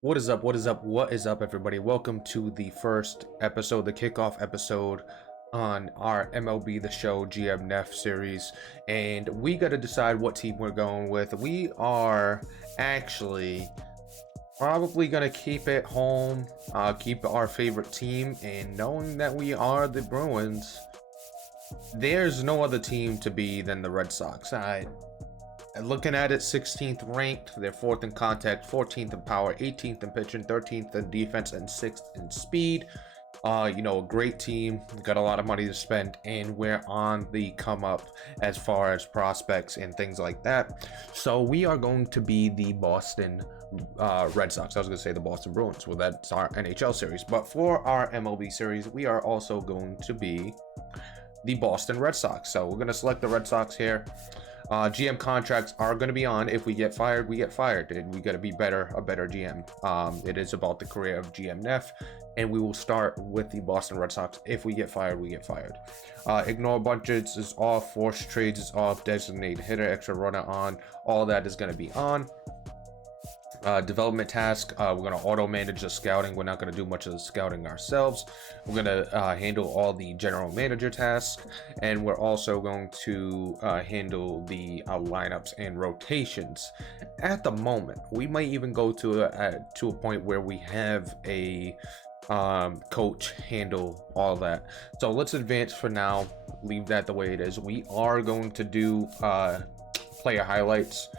What is up? What is up? What is up, everybody? Welcome to the first episode, the kickoff episode on our MLB The Show GM series. And we got to decide what team we're going with. We are actually probably going to keep it home, keep our favorite team. And knowing that we are the Bruins, there's no other team to be than the Red Sox. Looking at it, 16th ranked, they're 4th in contact, 14th in power, 18th in pitching, 13th in defense, and 6th in speed. A great team, got a lot of money to spend, and we're on the come up as far as prospects and things like that. So we are going to be the Boston Red Sox. I was going to say the Boston Bruins. Well, that's our NHL series. But for our MLB series, we are also going to be the Boston Red Sox. So we're going to select the Red Sox here. GM contracts are going to be on. If we get fired, we get fired, and we got to be a better GM. It is about the career of GM Neff, and we will start with the Boston Red Sox. If we get fired, we get fired. Ignore budgets is off, forced trades is off, designated hitter, extra runner on. All that is going to be on. Development task, we're going to auto manage the scouting. We're not going to do much of the scouting ourselves. We're going to handle all the general manager tasks, and we're also going to handle the lineups and rotations. At the moment, we might even go to a point where we have a coach handle all that. So let's advance for now, leave that the way it is. We are going to do player highlights.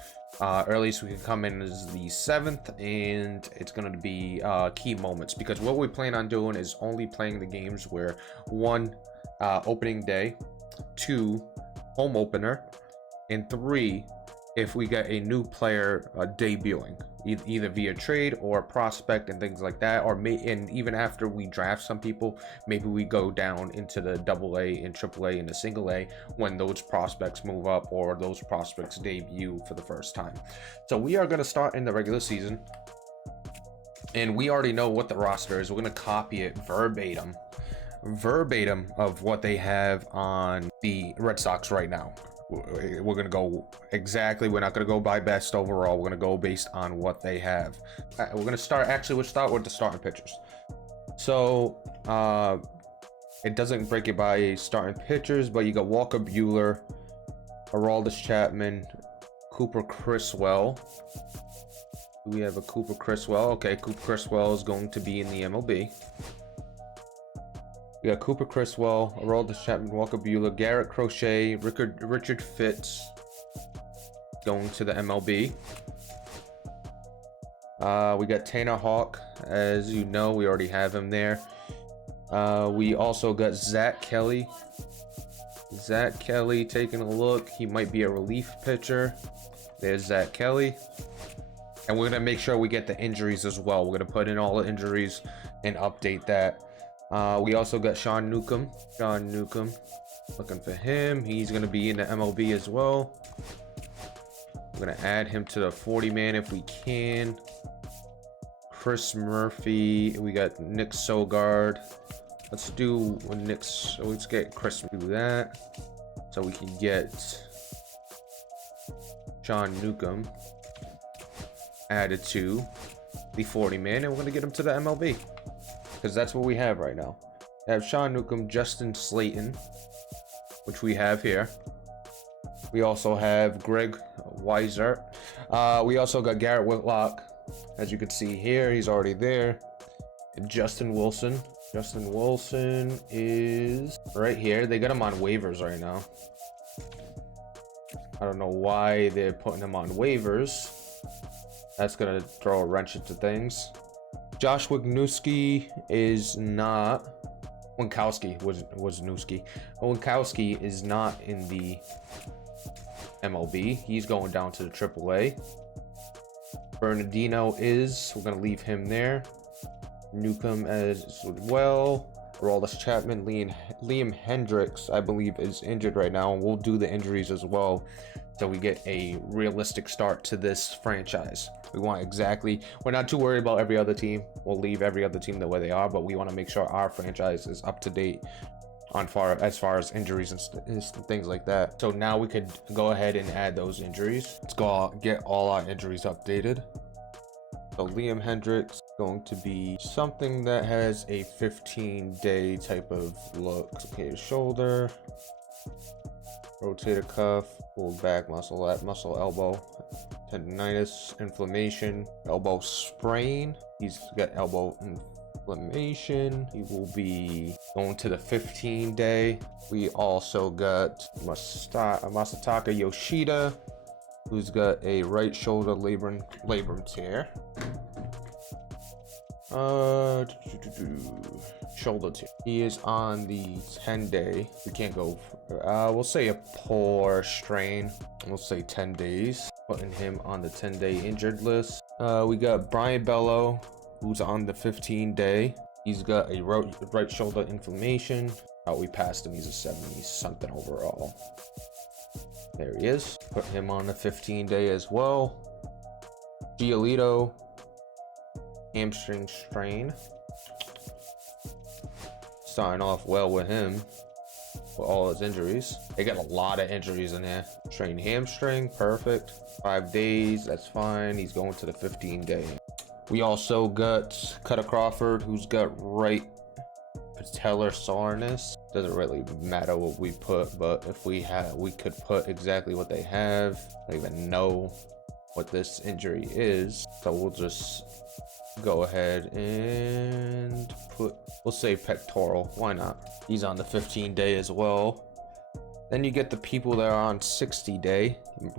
Earliest we can come in is the 7th, and it's going to be key moments, because what we plan on doing is only playing the games where 1, opening day, 2, home opener, and 3, if we get a new player debuting, either via trade or prospect and things like that, and even after we draft some people, maybe we go down into the AA and AAA and the single A when those prospects move up or those prospects debut for the first time. So we are going to start in the regular season, and we already know what the roster is. We're going to copy it verbatim of what they have on the Red Sox right now. We're going to go exactly, we're not going to go by best overall. We're going to go based on what they have. We're going to start, actually, we'll start with the starting pitchers. So, it doesn't break it by starting pitchers, but you got Walker Buehler, Aroldis Chapman, Cooper Criswell. Do we have a Cooper Criswell? Okay, Cooper Criswell is going to be in the MLB. We got Cooper Criswell, Aroldis Chapman, Walker Buehler, Garrett Crochet, Richard Fitz going to the MLB. We got Tanner Houck, as you know, we already have him there. We also got Zach Kelly. Zach Kelly, taking a look, he might be a relief pitcher. There's Zach Kelly. And we're going to make sure we get the injuries as well. We're going to put in all the injuries and update that. We also got Sean Newcomb. Looking for him. He's going to be in the MLB as well. We're going to add him to the 40-man if we can. Chris Murphy. We got Nick Sogard. Let's get Chris to do that, so we can get Sean Newcomb added to the 40-man, and we're going to get him to the MLB. Because that's what we have right now. We have Sean Newcomb, Justin Slayton, which we have here. We also have Greg Weiser. We also got Garrett Whitlock. As you can see here, he's already there. And Justin Wilson. Justin Wilson is right here. They got him on waivers right now. I don't know why they're putting him on waivers. That's going to throw a wrench into things. Josh Winkowski is not. Winkowski is not in the MLB. He's going down to the AAA. Bernardino is. We're going to leave him there. Newcomb as well. Aroldis Chapman. Liam Hendricks, I believe, is injured right now, and we'll do the injuries as well, so we get a realistic start to this franchise. We're not too worried about every other team. We'll leave every other team the way they are, but we want to make sure our franchise is up to date as far as injuries and things like that. So now we could go ahead and add those injuries. Let's go get all our injuries updated. So Liam Hendricks going to be something that has a 15-day type of look. Okay, shoulder, rotator cuff, pull back muscle, lat muscle, elbow, tendonitis, inflammation, elbow sprain. He's got elbow inflammation. He will be going to the 15-day. We also got Masataka Yoshida, who's got a right shoulder labrum tear. Shoulder tear. He is on the 10-day. We can't go. We'll say a poor strain. We'll say 10 days. Putting him on the 10-day injured list. We got Brian Bello, who's on the 15-day. He's got a right shoulder inflammation. Oh, we passed him. He's a 70 something overall. There he is. Put him on the 15-day as well. Giolito, hamstring strain. Starting off well with him for all his injuries. They got a lot of injuries in here. Strain hamstring, perfect. 5 days, that's fine. He's going to the 15-day. We also got Cutter Crawford, who's got right patellar soreness. Doesn't really matter what we put, but if we could put exactly what they have. I don't even know what this injury is, so we'll just go ahead and we'll say pectoral. Why not? He's on the 15-day as well. Then you get the people that are on 60-day.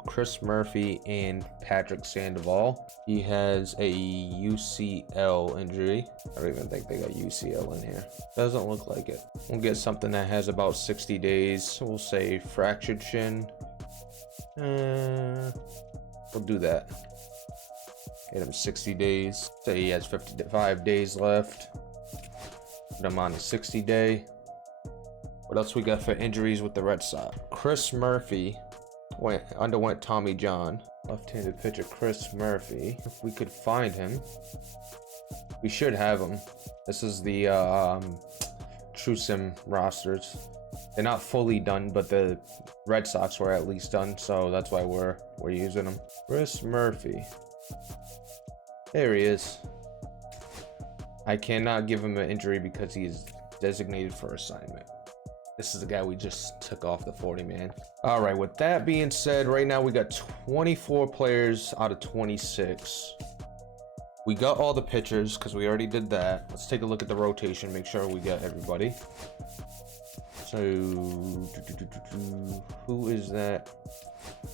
Chris Murphy and Patrick Sandoval. He has a UCL injury. I don't even think they got UCL in here. Doesn't look like it. We'll get something that has about 60 days. We'll say fractured shin. We'll do that. Get him 60 days. Say he has 55 days left. Put him on the 60-day. What else we got for injuries with the Red Sox? Chris Murphy underwent Tommy John. Left-handed pitcher Chris Murphy. If we could find him, we should have him. This is the True Sim rosters. They're not fully done, but the Red Sox were at least done, so that's why we're using them. Chris Murphy. There he is. I cannot give him an injury because he is designated for assignment. This is the guy we just took off the 40-man. All right, with that being said, right now we got 24 players out of 26. We got all the pitchers because we already did that. Let's take a look at the rotation, make sure we got everybody. So, who is that?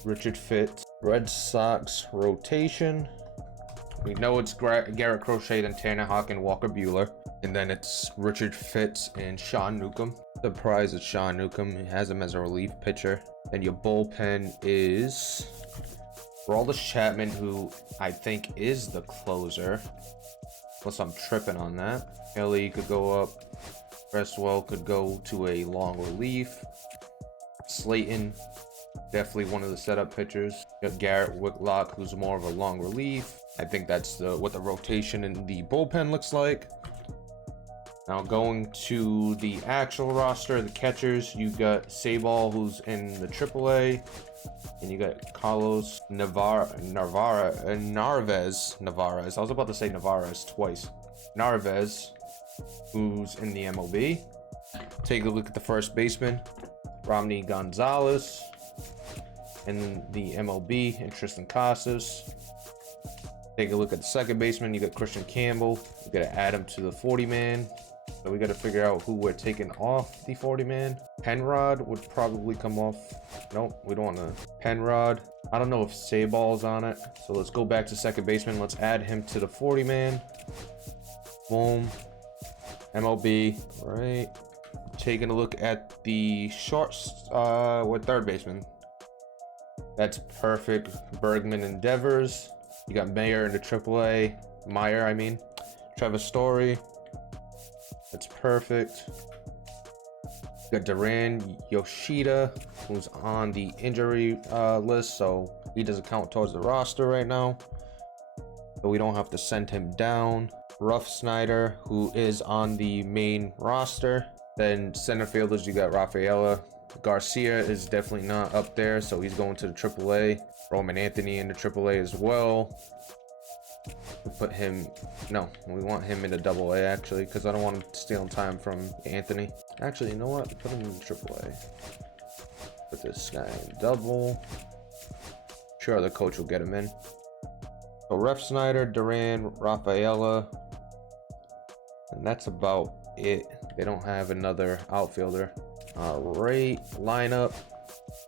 Richard Fitz. Red Sox rotation. We know it's Garrett Crochet, then Tanner Houck and Walker Buehler. And then it's Richard Fitz and Sean Newcomb. Surprised it's Sean Newcomb. He has him as a relief pitcher. And your bullpen is Aroldis Chapman, who I think is the closer. Unless I'm tripping on that. Kelly could go up. Cresswell could go to a long relief. Slayton, definitely one of the setup pitchers. You got Garrett Whitlock, who's more of a long relief. I think that's what the rotation in the bullpen looks like. Now going to the actual roster, the catchers, you got Sabal, who's in the AAA, and you got Carlos Narvaez. I was about to say Narvaez twice. Narvaez, who's in the MLB. Take a look at the first baseman, Romney Gonzalez. In the MLB, and Tristan Casas. Take a look at the second baseman. You got Christian Campbell. You got to add him to the 40-man. So we got to figure out who we're taking off the 40-man. Penrod would probably come off. Nope, we don't want to. Penrod. I don't know if Sabal's on it. So let's go back to second baseman. Let's add him to the 40-man. Boom. MLB. Right. Taking a look at the shorts. With third baseman. That's perfect. Bergman and Devers. You got Meyer in the AAA. Meyer, I mean. Trevor Story. That's perfect. You got Duran Yoshida, who's on the injury list, so he doesn't count towards the roster right now. So we don't have to send him down. Ruff Snyder, who is on the main roster. Then center fielders, you got Rafaela. Garcia is definitely not up there, so he's going to the AAA. Roman Anthony in the AAA as well. We put him, no, we want him in a double A actually, because I don't want him stealing time from Anthony. Actually, you know what? Put him in triple A. Put this guy in double. Sure, the coach will get him in. So Ref Snyder, Duran, Rafaela, and that's about it. They don't have another outfielder. All right, lineup.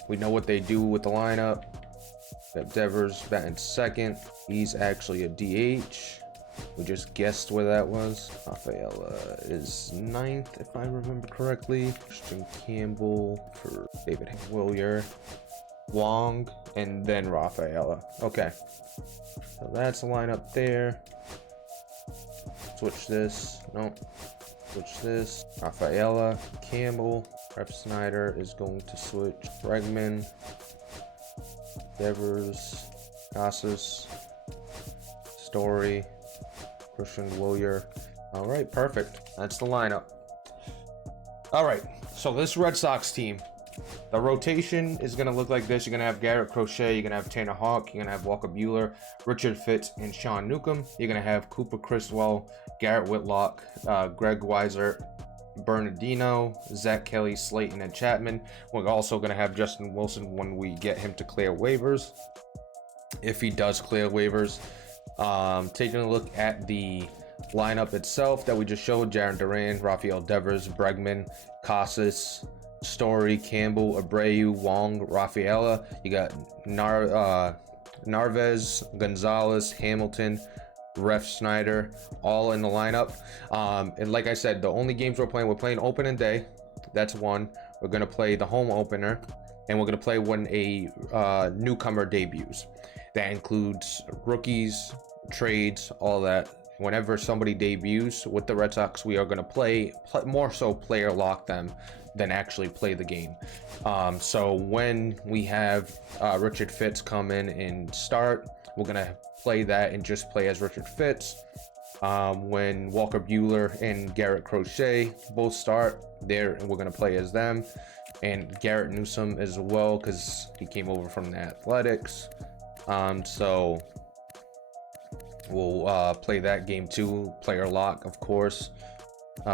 We know what they do with the lineup. Got Devers batting second. He's actually a DH. We just guessed where that was. Rafaela is ninth, if I remember correctly. Christian Campbell for David Willier. Wong, and then Rafaela. Okay. So that's the lineup there. Switch this. Nope. Switch this. Rafaela, Campbell. Ref Snyder is going to switch. Bregman. Devers. Casas. Story. Christian Willier. All right, perfect. That's the lineup. All right, so this Red Sox team, the rotation is going to look like this. You're going to have Garrett Crochet, you're going to have Tanner Houck, you're going to have Walker Buehler, Richard Fitz, and Sean Newcomb. You're going to have Cooper Criswell, Garrett Whitlock, Greg Weiser, Bernardino, Zach Kelly, Slayton, and Chapman. We're also going to have Justin Wilson when we get him to clear waivers, if he does clear waivers. Taking a look at the lineup itself that we just showed: Jarren Duran, Rafael Devers, Bregman, Casas, Story, Campbell, Abreu, Wong, Rafaela. You got Narvaez, Gonzalez, Hamilton, Ref Snyder, all in the lineup. And like I said, the only games we're playing opening day. That's one. We're gonna play the home opener, and we're gonna play when a newcomer debuts. That includes rookies, trades, all that. Whenever somebody debuts with the Red Sox, we are going to play more so player lock them than actually play the game. So when we have Richard Fitz come in and start, we're going to play that and just play as Richard Fitz. When Walker Buehler and Garrett Crochet both start there, we're going to play as them, and Garrett Newsom as well, because he came over from the Athletics. So we'll play that game too, player lock, of course.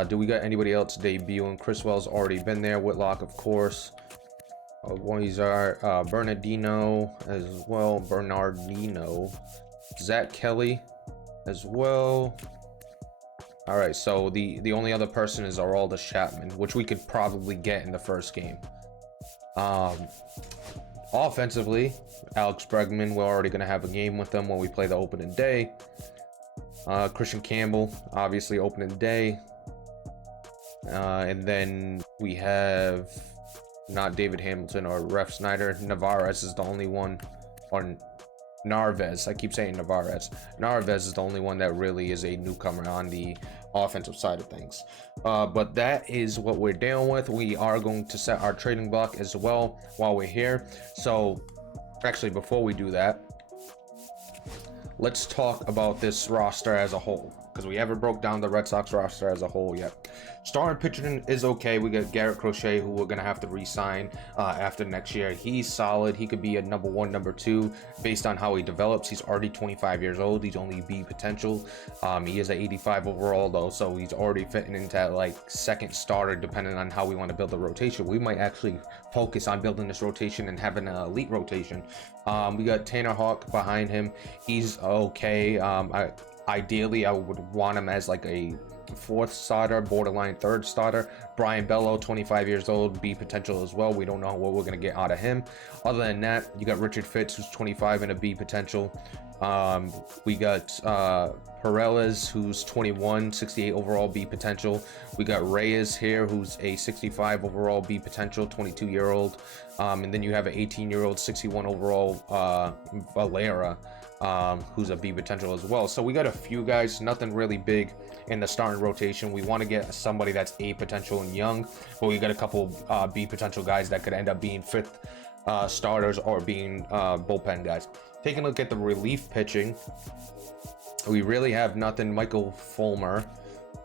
Do we got anybody else debuting? Criswell's already been there. Whitlock, of course. These are Bernardino as well. Zach Kelly as well. All right, so the only other person is Aroldis Chapman, which we could probably get in the first game. Offensively, Alex Bregman, we're already going to have a game with them when we play the opening day. Christian Campbell, obviously opening day. And then we have not David Hamilton or Ref Snyder. Narvaez is the only one, or Narvaez. I keep saying Narvaez. Narvaez is the only one that really is a newcomer on the offensive side of things. But that is what we're dealing with. We are going to set our trading block as well while we're here. So actually, before we do that, let's talk about this roster as a whole, because we haven't broke down the Red Sox roster as a whole yet. Starting pitching is okay. We got Garrett Crochet, who we're going to have to re-sign after next year. He's solid. He could be a number one, number two, based on how he develops. He's already 25 years old. He's only B potential. He is an 85 overall, though, so he's already fitting into that, like, second starter, depending on how we want to build the rotation. We might actually focus on building this rotation and having an elite rotation. We got Tanner Houck behind him. He's okay. Ideally, I would want him as like a fourth starter, borderline third starter. Brian Bello, 25 years old, B potential as well. We don't know what we're going to get out of him. Other than that, you got Richard Fitz, who's 25 and a B potential. We got Perez, who's 21, 68 overall B potential. We got Reyes here, who's a 65 overall B potential, 22-year-old. And then you have an 18-year-old, 61 overall Valera, who's a B potential as well. So we got a few guys, nothing really big in the starting rotation. We want to get somebody that's A potential and young, but we got a couple B potential guys that could end up being fifth starters or being bullpen guys. Taking a look at the relief pitching, we really have nothing. Michael Fulmer,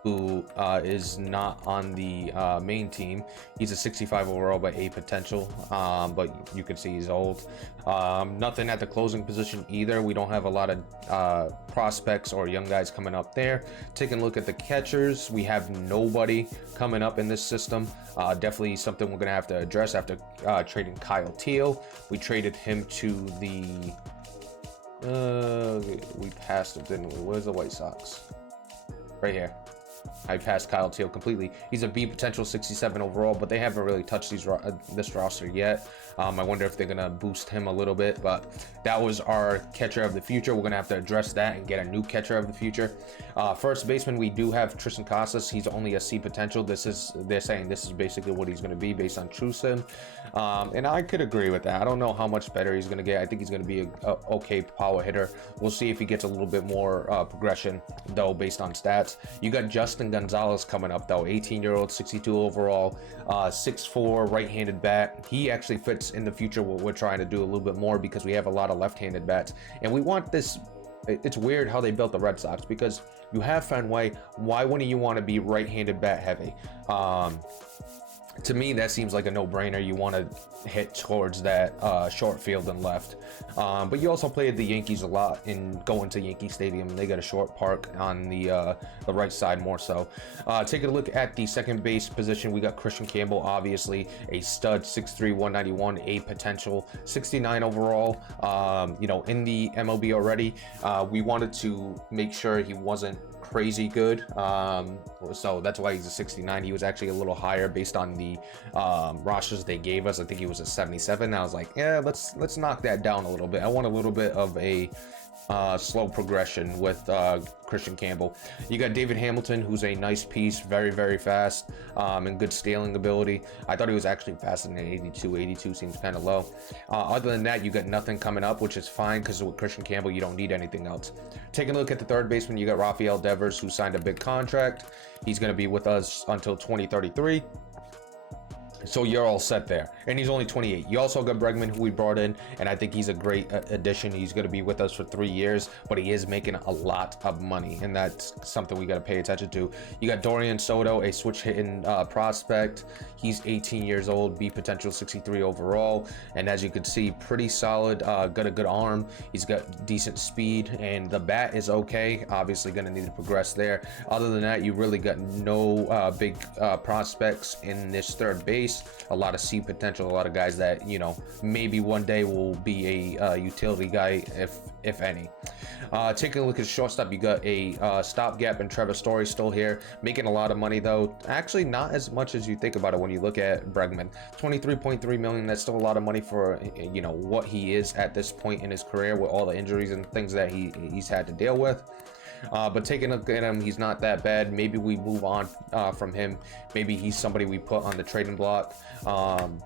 who is not on the main team. He's a 65 overall, but A potential, but you can see he's old. Nothing at the closing position either. We don't have a lot of prospects or young guys coming up there. Taking a look at the catchers, we have nobody coming up in this system. Definitely something we're gonna have to address after trading Kyle Teal. We traded him to the we passed him, didn't we? Where's the White Sox? Right here. I passed Kyle Teal completely. He's a B potential 67 overall, but they haven't really touched this roster yet. I wonder if they're gonna boost him a little bit, but that was our catcher of the future. We're gonna have to address that and get a new catcher of the future. First baseman, we do have Tristan Casas. He's only a C potential. They're saying this is basically what he's gonna be based on TrueSim, and I could agree with that. I don't know how much better he's gonna get. I think he's gonna be a okay power hitter. We'll see if he gets a little bit more progression though based on stats. You got Justin Gonzalez coming up though, 18-year-old, 62 overall, 6'4", right-handed bat. He actually fits in the future what we're trying to do a little bit more because we have a lot of left-handed bats, and we want this. It's weird how they built the Red Sox because you have Fenway. Why wouldn't you want to be right-handed bat heavy? To me, that seems like a no-brainer. You want to hit towards that short field and left. But you also played the Yankees a lot in going to Yankee Stadium. They got a short park on the right side more so. Taking a look at the second base position, we got Christian Campbell, obviously a stud, 6'3", 191, A potential, 69 overall. You know, in the MLB already. We wanted to make sure he wasn't crazy good, so that's why he's a 69. He was actually a little higher based on the rosters they gave us. I think he was a 77. I was like, yeah, let's knock that down a little bit. I want a little bit of a slow progression with Christian Campbell. You got David Hamilton, who's a nice piece, very, very fast, and good stealing ability. I thought he was actually faster than 82. 82 seems kind of low. Other than that, you got nothing coming up, which is fine because with Christian Campbell, you don't need anything else. Taking a look at the third baseman, you got Rafael Devers, who signed a big contract. He's going to be with us until 2033. So you're all set there, and he's only 28. You also got Bregman, who we brought in, and I think he's a great addition. He's going to be with us for 3 years, but he is making a lot of money, and that's something we got to pay attention to. You got Dorian Soto, a switch hitting prospect. He's 18 years old, B potential, 63 overall, and as you can see, pretty solid. Got a good arm. He's got decent speed, and the bat is okay. Obviously, going to need to progress there. Other than that, you really got no big prospects in this third base. A lot of C potential, a lot of guys that, you know, maybe one day will be a utility guy, if any. Taking a look at shortstop, you got a stopgap and Trevor Story still here, making a lot of money though. Actually, not as much as you think about it when you look at Bregman. 23.3 million. That's still a lot of money for, you know, what he is at this point in his career with all the injuries and things that he's had to deal with. But taking a look at him, he's not that bad. Maybe we move on from him. Maybe he's somebody we put on the trading block,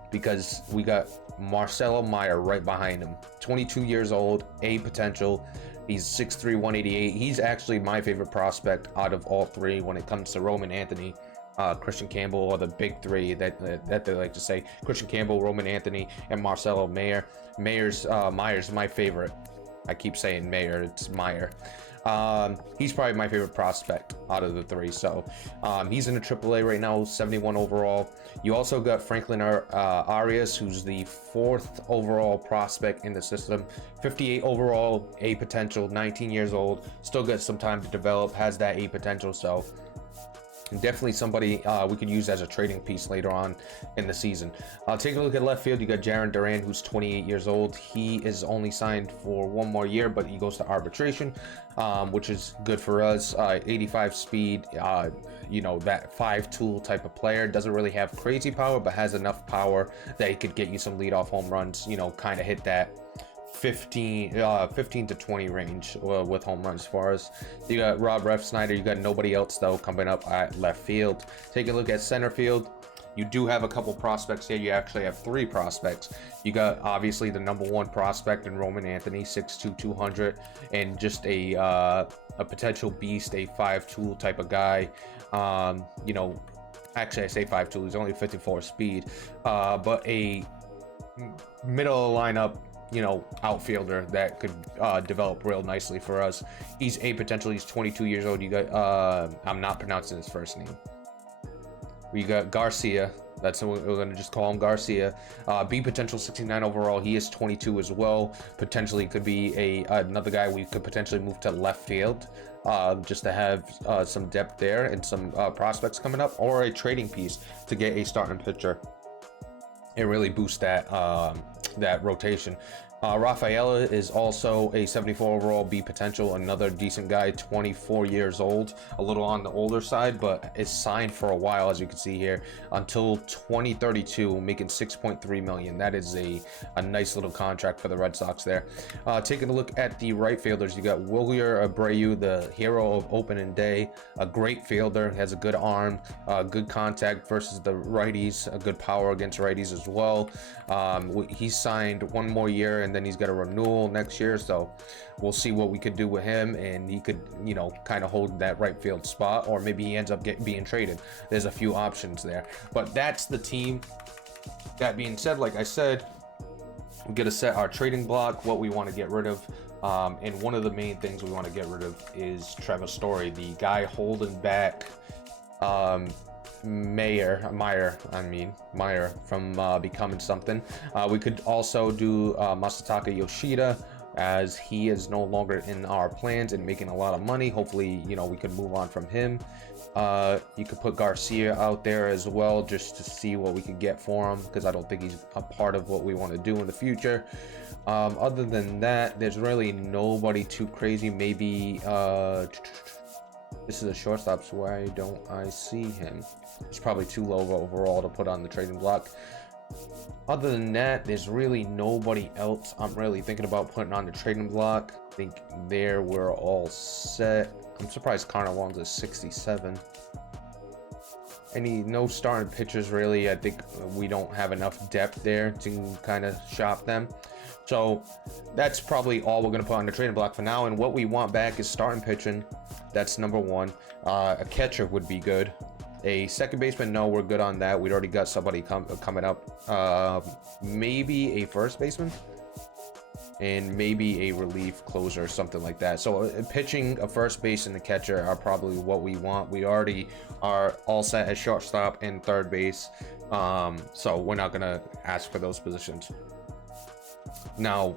because we got Marcelo Meyer right behind him. 22 years old, A potential. He's 6'3", 188. He's actually my favorite prospect out of all three when it comes to Roman Anthony, Christian Campbell, or the big three that they like to say. Christian Campbell, Roman Anthony, and Marcelo Meyer. Meyer's my favorite. I keep saying Mayer, it's Meyer. He's probably my favorite prospect out of the three. So he's in the AAA right now, 71 overall. You also got Franklin Arias, who's the 4th overall prospect in the system, 58 overall, A potential, 19 years old, still got some time to develop, has that A potential. So definitely somebody we could use as a trading piece later on in the season. Taking a look at left field, you got Jaron Duran, who's 28 years old. He is only signed for 1 more year, but he goes to arbitration, which is good for us. 85 speed, you know, that 5-tool type of player. Doesn't really have crazy power, but has enough power that he could get you some leadoff home runs, you know, kind of hit that 15 to 20 range with home runs. As far as you got Rob Refsnyder, you got nobody else though coming up at left field. Take a look at center field. You do have a couple prospects here. You actually have 3 prospects. You got obviously the #1 prospect in Roman Anthony, 6'2", 200, and just a potential beast, a 5-tool type of guy. You know, actually I say 5-tool, he's only 54 speed, but a middle of the lineup, outfielder that could develop real nicely for us. He's A potential. He's 22 years old. You got I'm not pronouncing his first name. We got Garcia. That's what we're gonna just call him, Garcia. B potential, 69 overall. He is 22 as well. Potentially could be another guy we could potentially move to left field, just to have some depth there and some prospects coming up, or a trading piece to get a starting pitcher. It really boosts that rotation. Rafaela is also a 74 overall, B potential, another decent guy, 24 years old, a little on the older side, but is signed for a while, as you can see here, until 2032, making 6.3 million. That is a nice little contract for the Red Sox there. Taking a look at the right fielders, you got Wilyer Abreu, the hero of opening day, a great fielder, has a good arm, good contact versus the righties, a good power against righties as well. He's signed one more year, and then he's got a renewal next year, so we'll see what we could do with him, and he could kind of hold that right field spot, or maybe he ends up being traded. There's a few options there, but that's the team. That being said, like I said, we're gonna set our trading block, what we want to get rid of, and one of the main things we want to get rid of is Trevor Story, the guy holding back Meyer from becoming something. We could also do Masataka Yoshida, as he is no longer in our plans and making a lot of money. Hopefully, we could move on from him. You could put Garcia out there as well, just to see what we could get for him, because I don't think he's a part of what we want to do in the future. Other than that, there's really nobody too crazy. Maybe this is a shortstop, so why don't I see him? It's probably too low overall to put on the trading block. Other than that, there's really nobody else I'm really thinking about putting on the trading block. I think there we're all set. I'm surprised Connor Wong's is 67. No starting pitchers really. I think we don't have enough depth there to kind of shop them. So that's probably all we're going to put on the trading block for now. And what we want back is starting pitching. That's number one. A catcher would be good. A second baseman, no, we're good on that. We'd already got somebody coming up. Maybe a first baseman, and maybe a relief closer or something like that. So pitching, a first base, and a catcher are probably what we want. We already are all set at shortstop and third base, so we're not gonna ask for those positions. Now,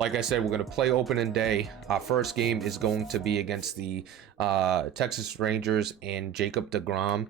like I said, we're going to play opening day. Our first game is going to be against the Texas Rangers and Jacob deGrom.